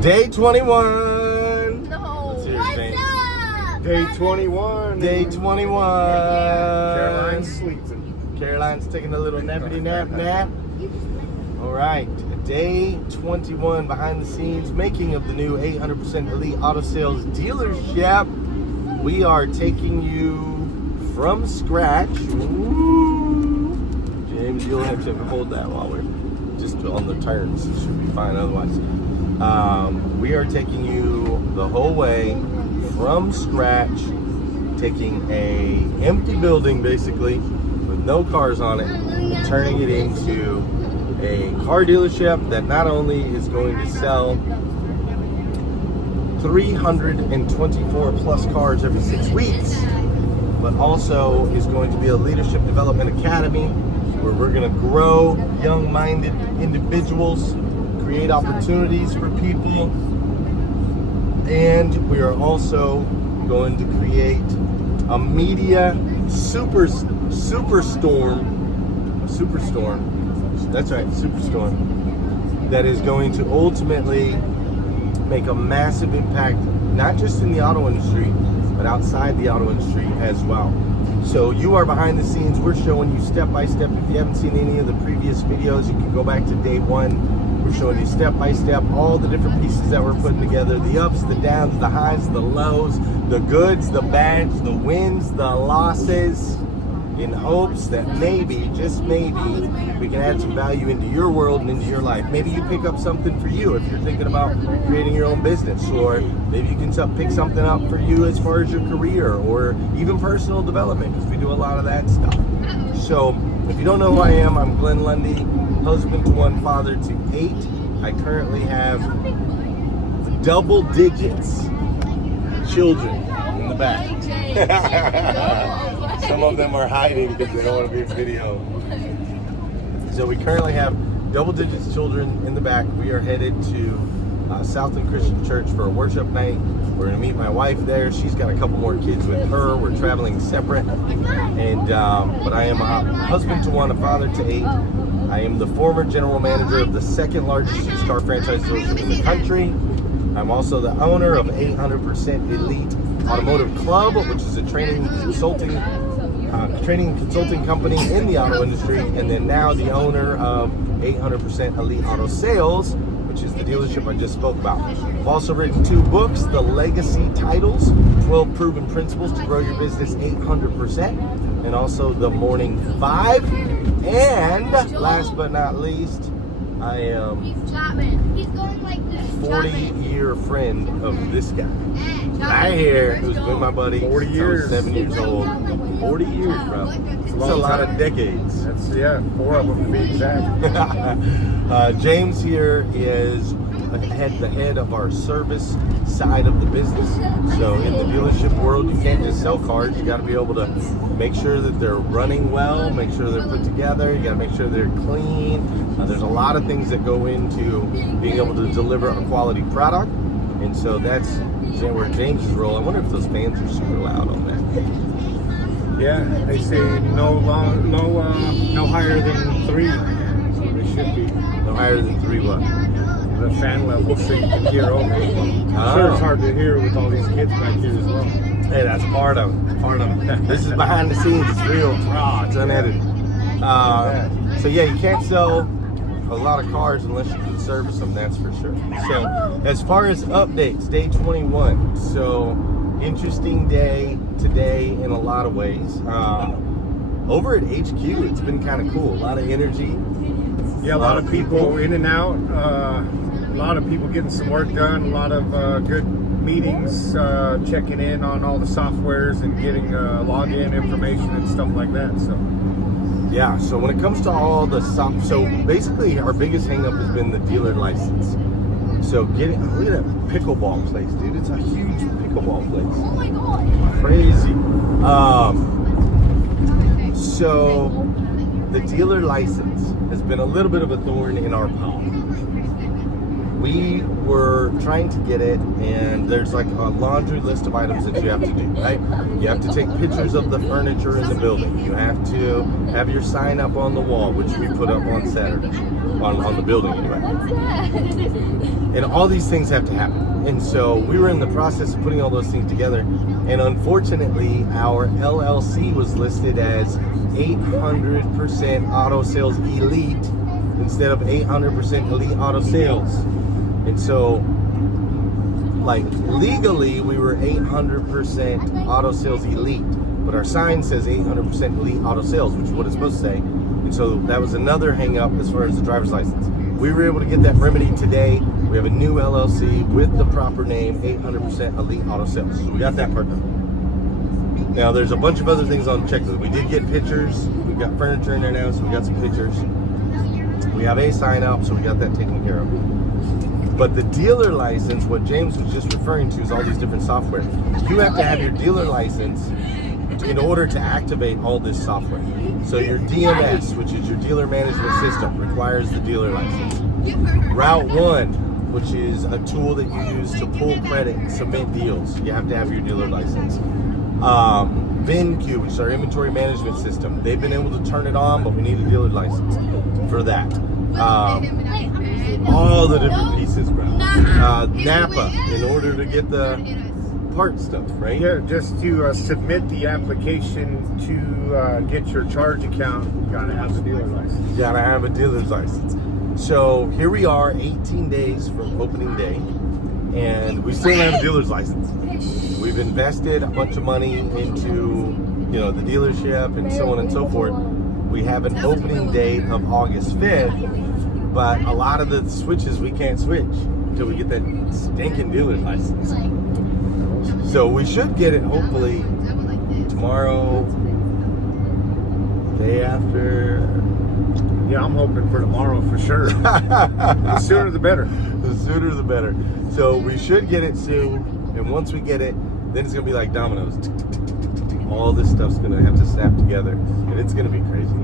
Day 21. No. Let's hear it, What's James. up? Day 21. Day 21. Caroline's sleeping. Caroline's taking a little nappity nap. All right, day 21 behind the scenes making of the new 800% Elite Auto Sales dealership. We are taking you from scratch. Ooh. James, you'll have to hold that while we're just on the turns. It should be fine otherwise. We are taking you the whole way from scratch, taking a empty building basically with no cars on it, and turning it into a car dealership that not only is going to sell 324 plus cars every 6 weeks, but also is going to be a leadership development academy where we're going to grow young-minded individuals, create opportunities for people, and we are also going to create a media superstorm. That's right, superstorm. That is going to ultimately make a massive impact, not just in the auto industry, but outside the auto industry as well. So you are behind the scenes. We're showing you step by step. If you haven't seen any of the previous videos, you can go back to day one. We're showing you step by step all the different pieces that we're putting together, the ups, the downs, the highs, the lows, the goods, the bads, the wins, the losses, in hopes that maybe, just maybe, we can add some value into your world and into your life. Maybe you pick up something for you if you're thinking about creating your own business, or maybe you can pick something up for you as far as your career or even personal development, because we do a lot of that stuff. So if you don't know who I am, I'm Glenn Lundy, husband to 1, father to 8. I currently have double digits children in the back. Some of them are hiding because they don't want to be in video. So we currently have double digits children in the back. We are headed to Southland Christian Church for a worship night. We're going to meet my wife there. She's got a couple more kids with her. We're traveling separate. And but I am a husband to 1, a father to 8. I am the former general manager of the second largest used car franchise dealership in the country. I'm also the owner of 800% Elite Automotive Club, which is a training and consulting company in the auto industry, and then now the owner of 800% Elite Auto Sales, which is the dealership I just spoke about. I've also written 2 books, The Legacy Titles, 12 Proven Principles to Grow Your Business 800%, and also The Morning 5. And last but not least, I am 40-year friend of this guy right here, who's been my buddy 40 years. since I was 7 years old. 40 years, bro. It's a lot of decades. That's 4 of them to be exact. James here is the head of our service side of the business. So in the dealership world, you can't just sell cars. You got to be able to make sure that they're running well, make sure they're put together. You got to make sure they're clean. There's a lot of things that go into being able to deliver a quality product. And so that's where James' role. I wonder if those fans are super loud on that. Yeah, they say no higher than 3. So they should be. No higher than 3 what? The fan level, so you can hear over. I'm sure it's hard to hear with all these kids back here as well. Hey, that's part of it. This is behind the scenes. It's real. It's raw. It's unedited. So yeah, you can't sell a lot of cars unless you can service them, that's for sure. So as far as updates, day 21. So interesting day today in a lot of ways. Over at HQ, it's been kind of cool. A lot of energy. Yeah, a lot of people in and out. A lot of people getting some work done. A lot of good meetings, checking in on all the softwares and getting login information and stuff like that. So yeah, so when it comes to all the so basically our biggest hang up has been the dealer license. So look at that pickleball place, dude. It's a huge pickleball place. Oh my god. Crazy. So the dealer license has been a little bit of a thorn in our paw. We were we're trying to get it, and there's like a laundry list of items that you have to do, right? You have to take pictures of the furniture in the building. You have to have your sign up on the wall, which we put up on Saturday, on the building anyway. And all these things have to happen. And so we were in the process of putting all those things together, and unfortunately our LLC was listed as 800% Auto Sales Elite instead of 800% Elite Auto Sales. And so, like, legally we were 800% Auto Sales Elite, but our sign says 800% Elite Auto Sales, which is what it's supposed to say. And so that was another hang up as far as the driver's license. We were able to get that remedy today. We have a new LLC with the proper name, 800% Elite Auto Sales. So we got that part done. Now there's a bunch of other things on the checklist. We did get pictures. We've got furniture in there now, so we got some pictures. We have a sign up, so we got that taken care of. But the dealer license, what James was just referring to, is all these different software. You have to have your dealer license in order to activate all this software. So your DMS, which is your dealer management system, requires the dealer license. Route 1, which is a tool that you use to pull credit and submit deals, you have to have your dealer license. VinQ, which is our inventory management system, they've been able to turn it on, but we need a dealer license for that. All the different pieces, bro. Napa, in order to get the part stuff, right? Yeah, just to submit the application to get your charge account, you gotta have the dealer license. You gotta have a dealer's license. So here we are, 18 days from opening day, and we still don't have a dealer's license. We've invested a bunch of money into, the dealership and so on and so forth. We have an opening date of August 5th, but a lot of the switches we can't switch until we get that stinking dealer's license. So we should get it hopefully tomorrow, day after. Yeah, I'm hoping for tomorrow for sure. The sooner the better. The sooner the better. So we should get it soon, and once we get it, then it's gonna be like dominoes. All this stuff's gonna have to snap together, and it's gonna be crazy.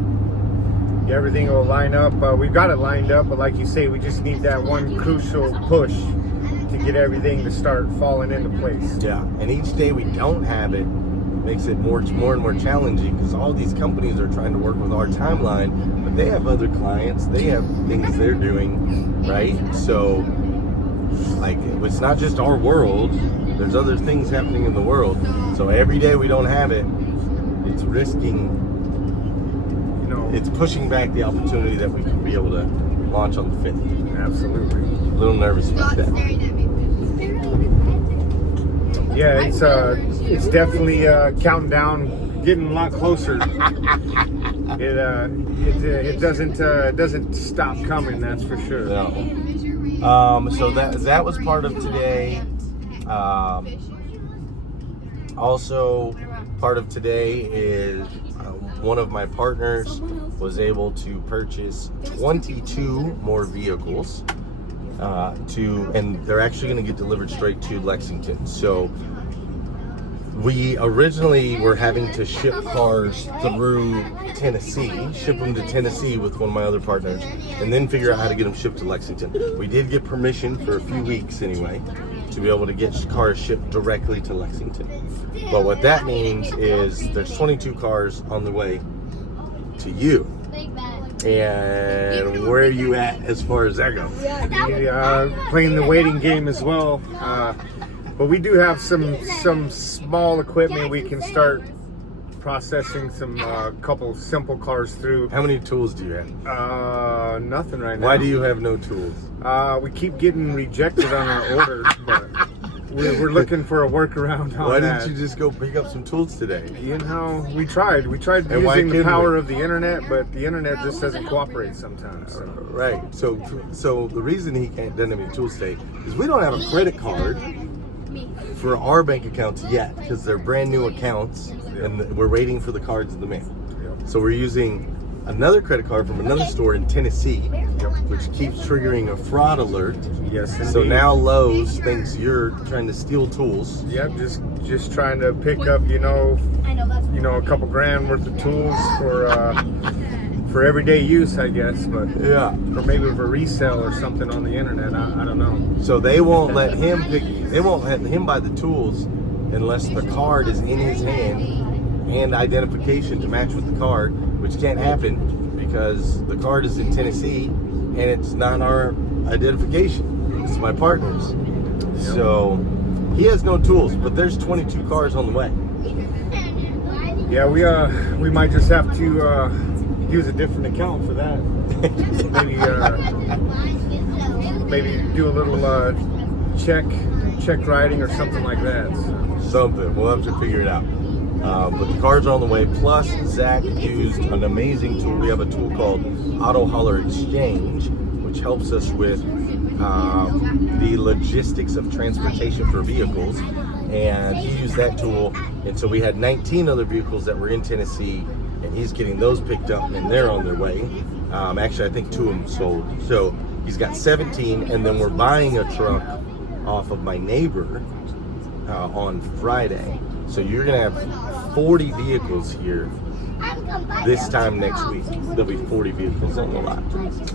Yeah, everything will line up. We've got it lined up, but like you say, we just need that one crucial push to get everything to start falling into place. Yeah, and each day we don't have it makes it more and more challenging, because all these companies are trying to work with our timeline, but they have other clients, they have things they're doing, right? So, like, it's not just our world, there's other things happening in the world. So every day we don't have it, it's risking, it's pushing back the opportunity that we could be able to launch on the 5th. Absolutely. A little nervous about that. Yeah, it's definitely counting down, getting a lot closer. It doesn't stop coming, that's for sure. No. So that was part of today. Also, part of today is one of my partners was able to purchase 22 more vehicles. And they're actually going to get delivered straight to Lexington. So we originally were having to ship cars through Tennessee, ship them to Tennessee with one of my other partners, and then figure out how to get them shipped to Lexington. We did get permission for a few weeks anyway to be able to get cars shipped directly to Lexington. But what that means is there's 22 cars on the way to you. And where are you at as far as that goes? Playing the waiting game as well. But we do have some small equipment we can start processing some couple simple cars through. How many tools do you have? Nothing right now. Why do you have no tools? We keep getting rejected on our orders, but we're looking for a workaround on Why that. didn't you just go pick up some tools today? We tried And why using the couldn't power we? of the internet, but the internet just doesn't cooperate sometimes. So. Right. So the reason he doesn't have any tools today is we don't have a credit card for our bank accounts yet, because they're brand new accounts, and we're waiting for the cards in the mail. So we're using another credit card from another store in Tennessee, which keeps triggering a fraud alert. Yes, indeed. So now Lowe's thinks you're trying to steal tools. Yep, just trying to pick up, a couple grand worth of tools for for everyday use, I guess, but Yeah. or maybe for resale or something on the internet. I don't know. So they won't let him buy the tools unless the card is in his hand and identification to match with the card, which can't happen because the card is in Tennessee and it's not our identification. It's my partner's. So he has no tools, but there's 22 cars on the way. Yeah, we might just have to use a different account for that. Maybe do a little check writing or something like that. Something. We'll have to figure it out. But the cars are on the way. Plus, Zach used an amazing tool. We have a tool called Auto Hauler Exchange, which helps us with the logistics of transportation for vehicles. And he used that tool. And so we had 19 other vehicles that were in Tennessee, and he's getting those picked up, and they're on their way. Actually, I think 2 of them sold. So he's got 17, and then we're buying a truck off of my neighbor on Friday. So you're gonna have 40 vehicles here this time next week. There'll be 40 vehicles on the lot,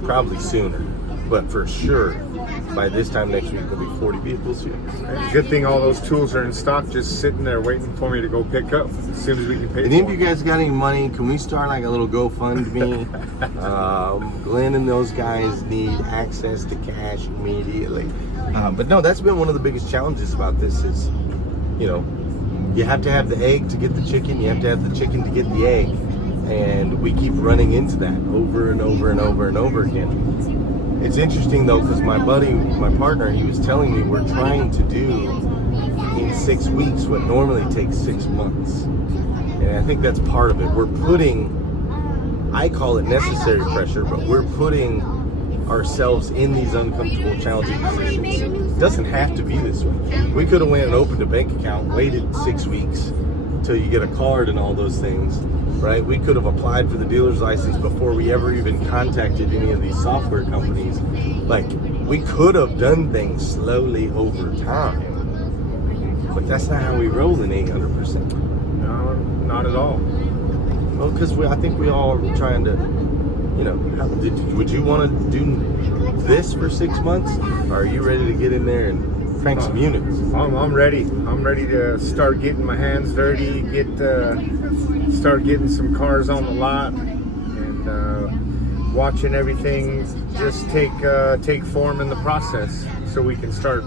probably sooner, but for sure by this time next week there'll be 40 vehicles here. Good thing all those tools are in stock, just sitting there waiting for me to go pick up as soon as we can pay. Any of you guys got any money? Can we start like a little GoFundMe? Glenn and those guys need access to cash immediately. But no, that's been one of the biggest challenges about this is, you know, you have to have the egg to get the chicken. You have to have the chicken to get the egg. And we keep running into that over and over and over and over again. It's interesting though, because my buddy, my partner, he was telling me we're trying to do in 6 weeks what normally takes 6 months. And I think that's part of it. We're putting, I call it necessary pressure, but we're putting ourselves in these uncomfortable, challenging positions. It doesn't have to be this way. We could have went and opened a bank account, waited 6 weeks till you get a card and all those things, right? We could have applied for the dealer's license before we ever even contacted any of these software companies. Like, we could have done things slowly over time, but that's not how we roll in 800%. No, not at all. Well, because I think we all are trying to, you know, would you want to do this for 6 months? Or are you ready to get in there and crank some units? I'm ready. I'm ready to start getting my hands dirty, start getting some cars on the lot, and watching everything just take form in the process, so we can start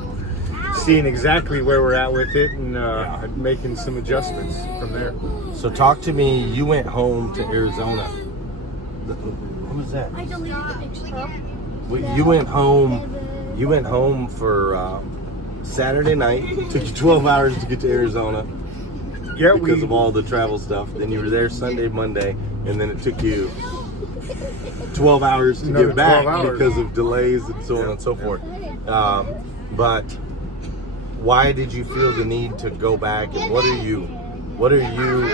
seeing exactly where we're at with it and making some adjustments from there. So talk to me. You went home to Arizona. What was that? I deleted the picture. You went home for Saturday night. It took you 12 hours to get to Arizona. Yeah, because of all the travel stuff. Then you were there Sunday, Monday, and then it took you 12 hours to get back because of delays and so on and so forth. But why did you feel the need to go back, and what are you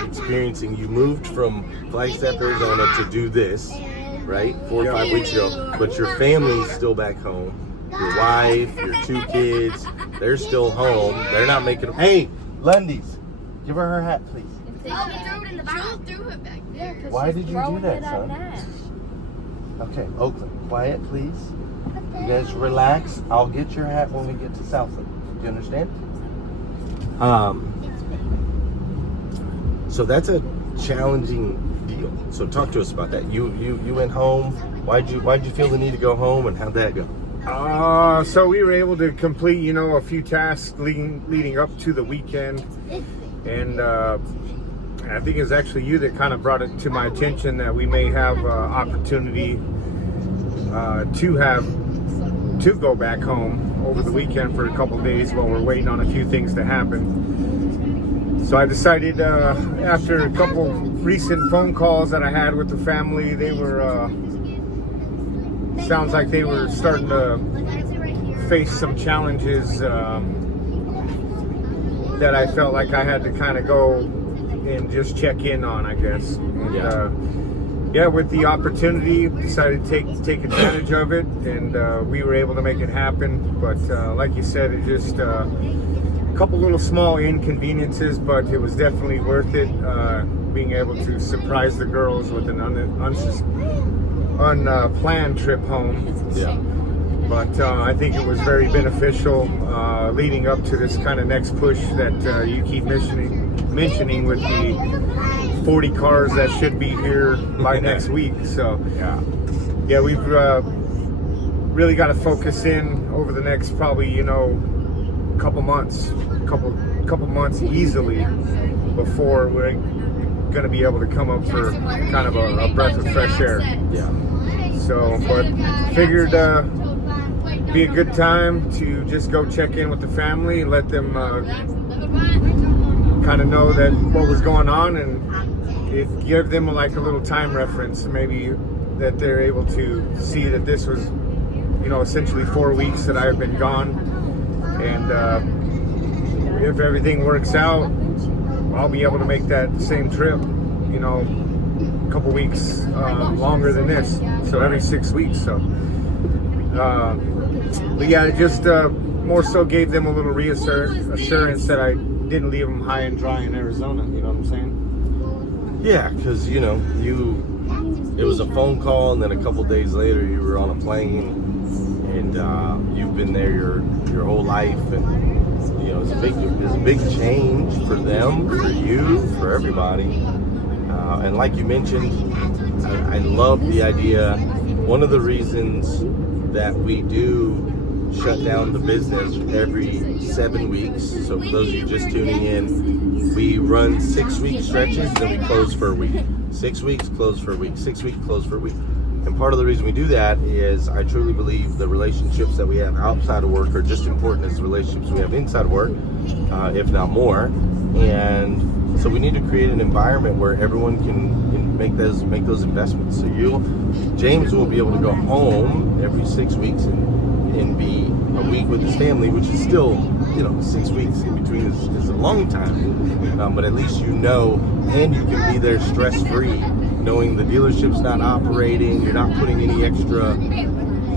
experiencing? You moved from Flagstaff, Arizona to do this, right? 4 or 5 weeks ago, but your family's still back home. Your wife, your 2 kids, they're still home. They're not making. Hey, Lundy's, give her hat, please. Oh, he threw it in the back. Threw it back there. Why did you do that, son? Okay, Oakland, quiet, please. You guys relax. I'll get your hat when we get to Southland. Do you understand? So that's a challenging deal. So talk to us about that. You went home. Why'd you feel the need to go home, and how'd that go? So we were able to complete, a few tasks leading up to the weekend, and I think it's actually you that kind of brought it to my attention that we may have opportunity to go back home over the weekend for a couple of days while we're waiting on a few things to happen. So I decided, after a couple recent phone calls that I had with the family, they were sounds like they were starting to face some challenges that I felt like I had to kind of go and just check in on, I guess. And, with the opportunity, decided to take advantage of it, and we were able to make it happen. But like you said, it just couple little small inconveniences, but it was definitely worth it. Being able to surprise the girls with an unplanned trip home. Yeah. But I think it was very beneficial leading up to this kind of next push that you keep mentioning with the 40 cars that should be here by next week. So yeah, we've really got to focus in over the next probably couple months easily before we're going to be able to come up for kind of a breath of fresh air. Yeah. So, but figured be a good time to just go check in with the family, let them kind of know that what was going on, and it give them like a little time reference, maybe that they're able to see that this was, essentially 4 weeks that I've been gone, and if everything works out, I'll be able to make that same trip, a couple weeks longer than this, so every 6 weeks. So, but yeah, it just more so gave them a little assurance that I didn't leave them high and dry in Arizona. You know what I'm saying? Yeah, because it was a phone call, and then a couple days later you were on a plane, and you've been there your whole life, and it's a big change for them, for you, for everybody. And like you mentioned, I love the idea. One of the reasons that we do shut down the business every 7 weeks, so for those of you just tuning in, we run 6-week stretches, then we close for a week. 6 weeks, close for a week. 6 weeks, close for a week. And part of the reason we do that is I truly believe the relationships that we have outside of work are just important as the relationships we have inside of work, if not more. And so we need to create an environment where everyone can make those investments. So James will be able to go home every 6 weeks and be a week with his family, which is still, 6 weeks in between is a long time. But at least and you can be there stress-free, knowing the dealership's not operating, you're not putting any extra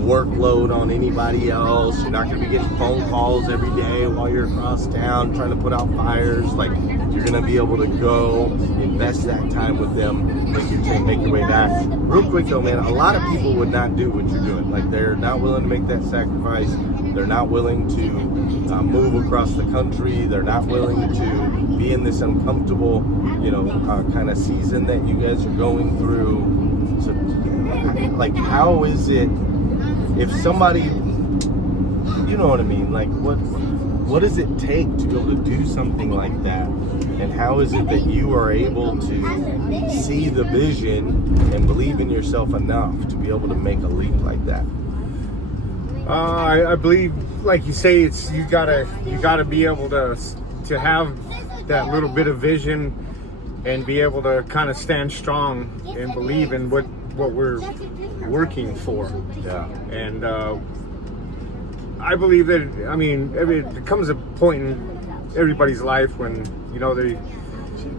workload on anybody else, you're not going to be getting phone calls every day while you're across town trying to put out fires. Like, you're going to be able to go invest that time with them, make your way back. Real quick though, man, a lot of people would not do what you're doing. Like, they're not willing to make that sacrifice. They're not willing to move across the country. They're not willing to be in this uncomfortable, kind of season that you guys are going through. So, like, how is it if somebody, you know what I mean? Like, what does it take to be able to do something like that? And how is it that you are able to see the vision and believe in yourself enough to be able to make a leap like that? I believe, like you say, you gotta be able to have that little bit of vision and be able to kind of stand strong and believe in what we're working for. Yeah. And I believe that, there comes a point in everybody's life when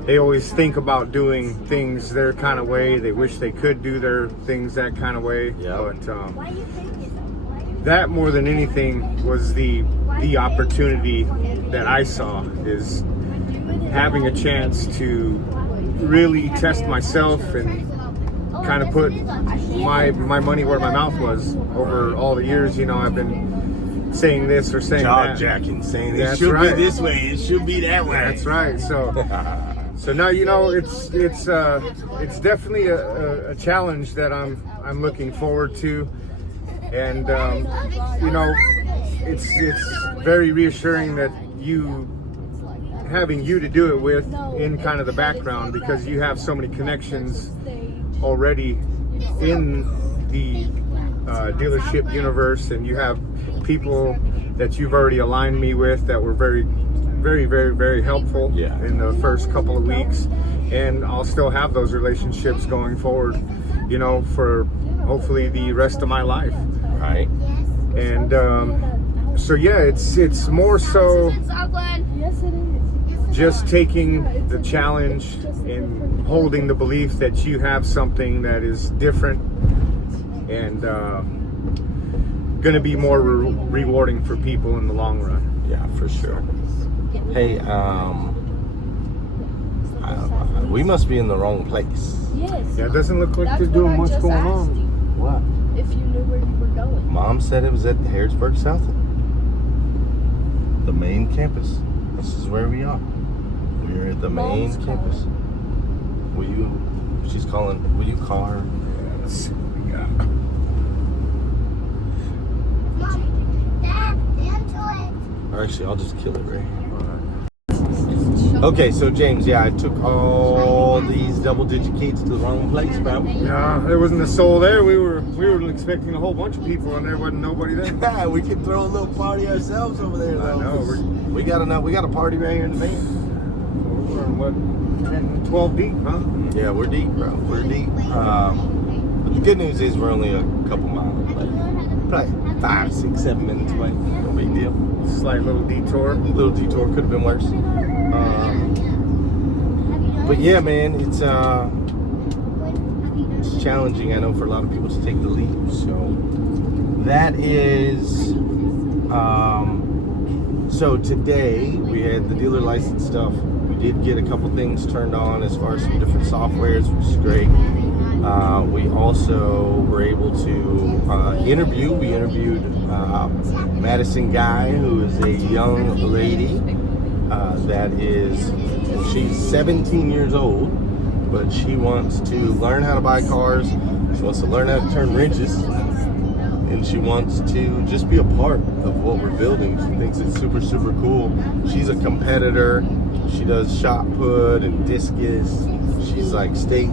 they always think about doing things their kind of way. They wish they could do their things that kind of way. Yeah. But that more than anything was the opportunity that I saw, is having a chance to really test myself and kind of put my money where my mouth was over all the years. I've been saying this or saying that. Jaw-jacking, saying That's it should right. be this way, it should be that way. That's right. So now it's definitely a challenge that I'm looking forward to, and it's very reassuring that having you to do it with in kind of the background, because you have so many connections already in the dealership universe, and you have people that you've already aligned me with that were very, very, very, very helpful in the first couple of weeks, and I'll still have those relationships going forward, for hopefully the rest of my life. Right. And so yeah, it's more so just taking the challenge and holding the belief that you have something that is different, and going to be more rewarding for people in the long run. Yeah, for sure. Hey, we must be in the wrong place. Yes. Yeah, it doesn't look like That's they're what doing I much just going asked on. you, What? if you knew where you were going. Mom said it was at Harrodsburg South, the main campus. This is where we are. We're at the main Mom's campus. Will you? She's calling. Will you call her? Let's see what we got. Or actually, I'll just kill it right here. Okay, so James, yeah, I took all these double-digit kids to the wrong place, bro. Yeah, there wasn't a soul there. We were expecting a whole bunch of people, and there wasn't nobody there. Yeah, we can throw a little party ourselves over there, though. I know. We got a party right here in the van. We're in what, 10, 12 deep, huh? Yeah, we're deep, bro. We're deep. But the good news is we're only a couple miles away. Probably 5, 6, 7 minutes away. No big deal. Slight little detour. Little detour could have been worse. But yeah, man, it's challenging, I know, for a lot of people to take the leap. So that is. So today we had the dealer license stuff. We did get a couple things turned on as far as some different softwares, which is great. We also were able to interview. We interviewed Madison Guy, who is a young lady that is, she's 17 years old, but she wants to learn how to buy cars. She wants to learn how to turn wrenches, and she wants to just be a part of what we're building. She thinks it's super, super cool. She's a competitor. She does shot put and discus. She's like state.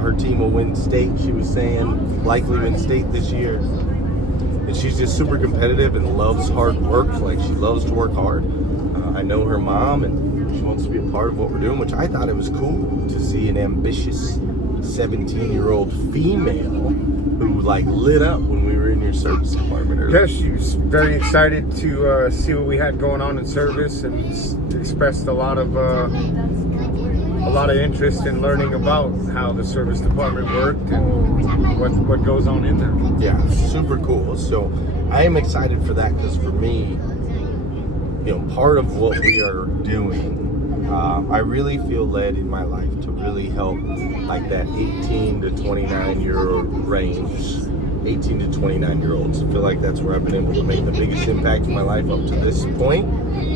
Her team will win state, she was saying, likely win state this year. And she's just super competitive and loves hard work. Like, she loves to work hard. I know her mom, and she wants to be a part of what we're doing, which I thought it was cool to see an ambitious 17-year-old female who like lit up when we were in your service department earlier. Yeah, she was very excited to see what we had going on in service, and expressed a lot of interest in learning about how the service department worked and what goes on in there. Yeah, super cool. So I am excited for that, because for me, part of what we are doing, I really feel led in my life to really help like that 18 to 29 year old range. 18 to 29 year olds. I feel like that's where I've been able to make the biggest impact in my life up to this point.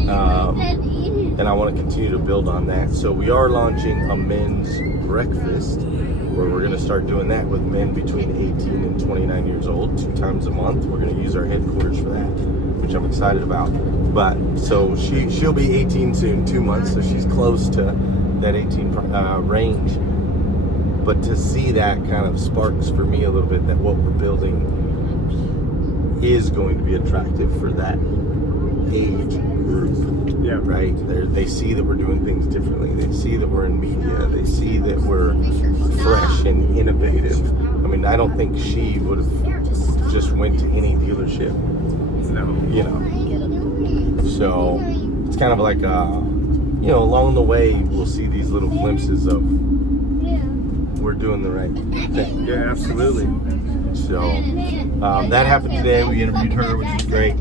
And I want to continue to build on that. So we are launching a men's breakfast, where we're going to start doing that with men between 18 and 29 years old, 2 times a month. We're going to use our headquarters for that, which I'm excited about. But so she'll be 18 soon, 2 months, so she's close to that 18 range. But to see that kind of sparks for me a little bit that what we're building is going to be attractive for that age group. Yeah. Right? They see that we're doing things differently. They see that we're in media. They see that we're fresh and innovative. I mean, I don't think she would have just went to any dealership. No. So it's kind of like, along the way, we'll see these little glimpses of we're doing the right thing. Yeah, absolutely. So that happened today. We interviewed her, which is great.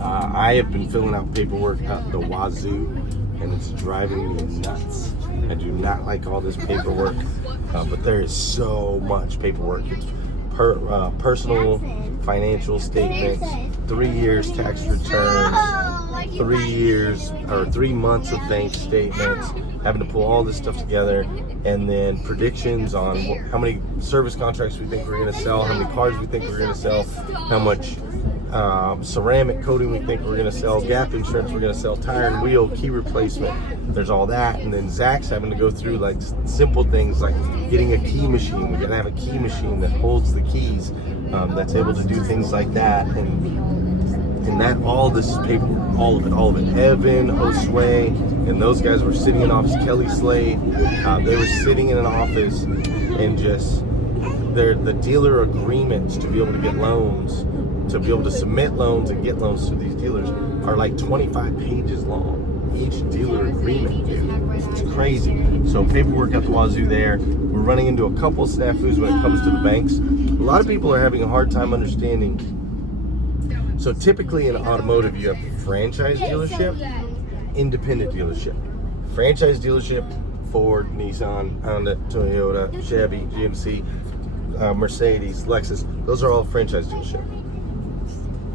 I have been filling out paperwork at the wazoo, and it's driving me nuts. I do not like all this paperwork, but there is so much paperwork. It's personal financial statements, 3 years tax returns, 3 months of bank statements, having to pull all this stuff together, and then predictions on how many service contracts we think we're going to sell, how many cars we think we're going to sell, how much ceramic coating we think we're going to sell, gap insurance we're going to sell, tire and wheel, key replacement. There's all that. And then Zach's having to go through like simple things like getting a key machine. We got to have a key machine that holds the keys, that's able to do things like that. And that, all this is paperwork, all of it. Evan, Osway, and those guys were sitting in office. Kelly Slade, they were sitting in an office, and just the dealer agreements to be able to get loans, to be able to submit loans and get loans to these dealers are like 25 pages long. each dealer agreement, dude. It's crazy. So paperwork at the wazoo there. We're running into a couple snafus when it comes to the banks. A lot of people are having a hard time understanding. So typically in automotive, you have franchise dealership, independent dealership. Franchise dealership, Ford, Nissan, Honda, Toyota, Chevy, GMC, Mercedes, Lexus. Those are all franchise dealership.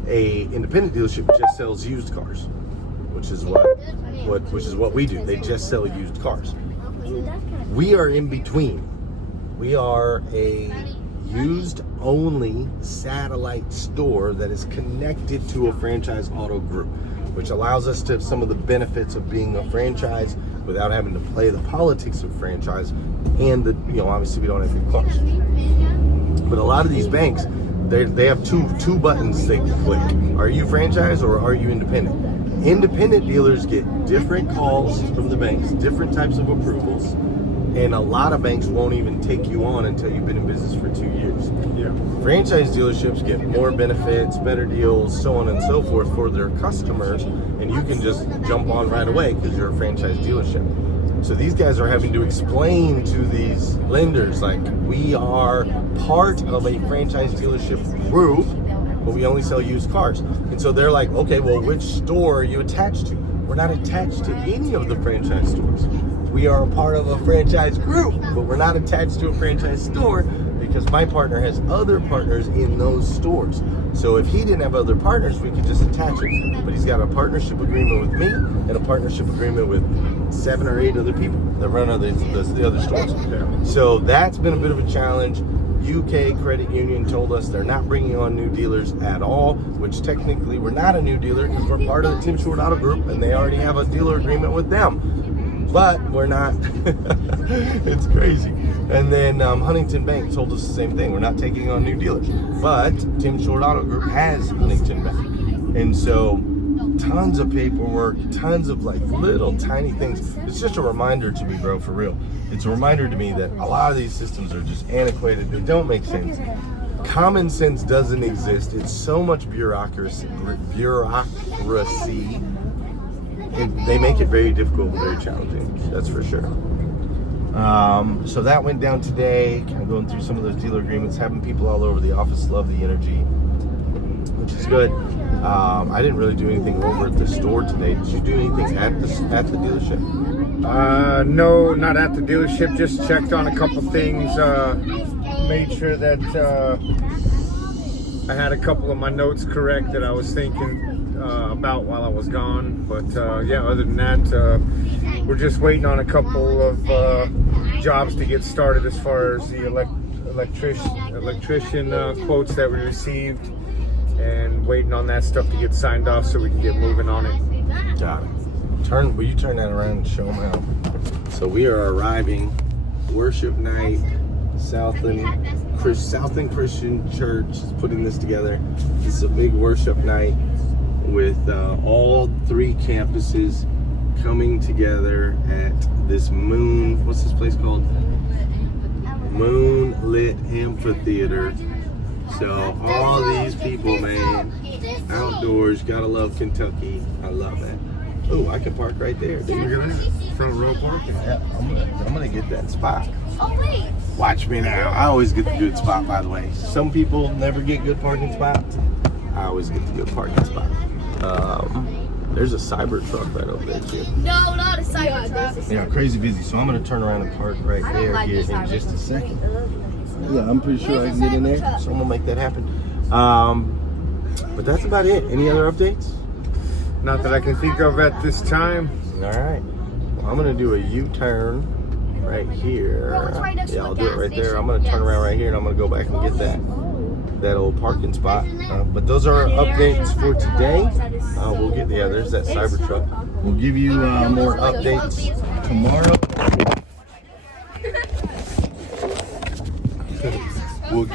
A independent dealership just sells used cars, which is what we do. They just sell used cars. We are in between. We are a used only satellite store that is connected to a franchise auto group, which allows us to have some of the benefits of being a franchise without having to play the politics of franchise, and obviously we don't have any cars. But a lot of these banks, they have two buttons they can click. Are you franchise or are you independent? Independent dealers get different calls from the banks, different types of approvals, and a lot of banks won't even take you on until you've been in business for 2 years. Yeah. Franchise dealerships get more benefits, better deals, so on and so forth for their customers, and you can just jump on right away because you're a franchise dealership. So these guys are having to explain to these lenders, like, we are part of a franchise dealership group, but we only sell used cars. And so they're like, okay, well, which store are you attached to? We're not attached to any of the franchise stores. We are a part of a franchise group, but we're not attached to a franchise store because my partner has other partners in those stores. So if he didn't have other partners, we could just attach it. But he's got a partnership agreement with me and a partnership agreement with 7 or 8 other people that run the other stores. So that's been a bit of a challenge. UK Credit Union told us they're not bringing on new dealers at all, which technically we're not a new dealer because we're part of the Tim Short Auto Group and they already have a dealer agreement with them. But we're not. It's crazy. And then Huntington Bank told us the same thing. We're not taking on new dealers. But Tim Short Auto Group has Huntington Bank. And so tons of paperwork, tons of like little tiny things. It's just a reminder to me, bro, for real. It's a reminder to me that a lot of these systems are just antiquated. They don't make sense. Common sense doesn't exist. It's so much bureaucracy. They make it very difficult and very challenging. That's for sure. So that went down today, kind of going through some of those dealer agreements, having people all over the office love the energy, which is good. I didn't really do anything over at the store today. Did you do anything at the dealership? No, not at the dealership. Just checked on a couple things. Made sure that I had a couple of my notes correct that I was thinking about while I was gone. But yeah, other than that, we're just waiting on a couple of jobs to get started as far as the electrician quotes that we received, and waiting on that stuff to get signed off so we can get moving on it. Got it. Will you turn that around and show them how? So we are arriving, worship night, Southland Christian Church is putting this together. This is a big worship night with all 3 campuses coming together at this what's this place called? Moonlit Amphitheater. So all these people, man, outdoors, gotta love Kentucky. I love that. Oh, I can park right there, dude. Look at that, front row parking. Yeah, I'm gonna get that spot. Oh, wait. Watch me now. I always get the good spot, by the way. Some people never get good parking spots. I always get the good parking spot. There's a cyber truck right over there, too. No, not a cyber truck. Yeah, crazy busy. So I'm gonna turn around and park right there here in just a second. Yeah, I'm pretty sure I can get in there, so I'm gonna make that happen. But that's about it. Any other updates? Not that I can think of at this time. All right. Well, I'm gonna do a U-turn right here. Yeah, I'll do it right there. I'm gonna turn around right here, and I'm gonna go back and get that old parking spot. But those are our updates for today. We'll get there's that Cybertruck. We'll give you more updates tomorrow. We'll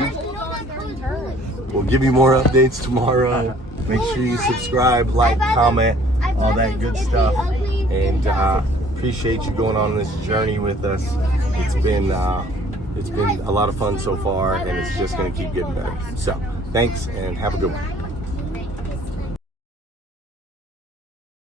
give you more updates tomorrow. Make sure you subscribe, like, comment, all that good stuff. And appreciate you going on this journey with us. It's been a lot of fun so far, and it's just going to keep getting better. So thanks, and have a good one.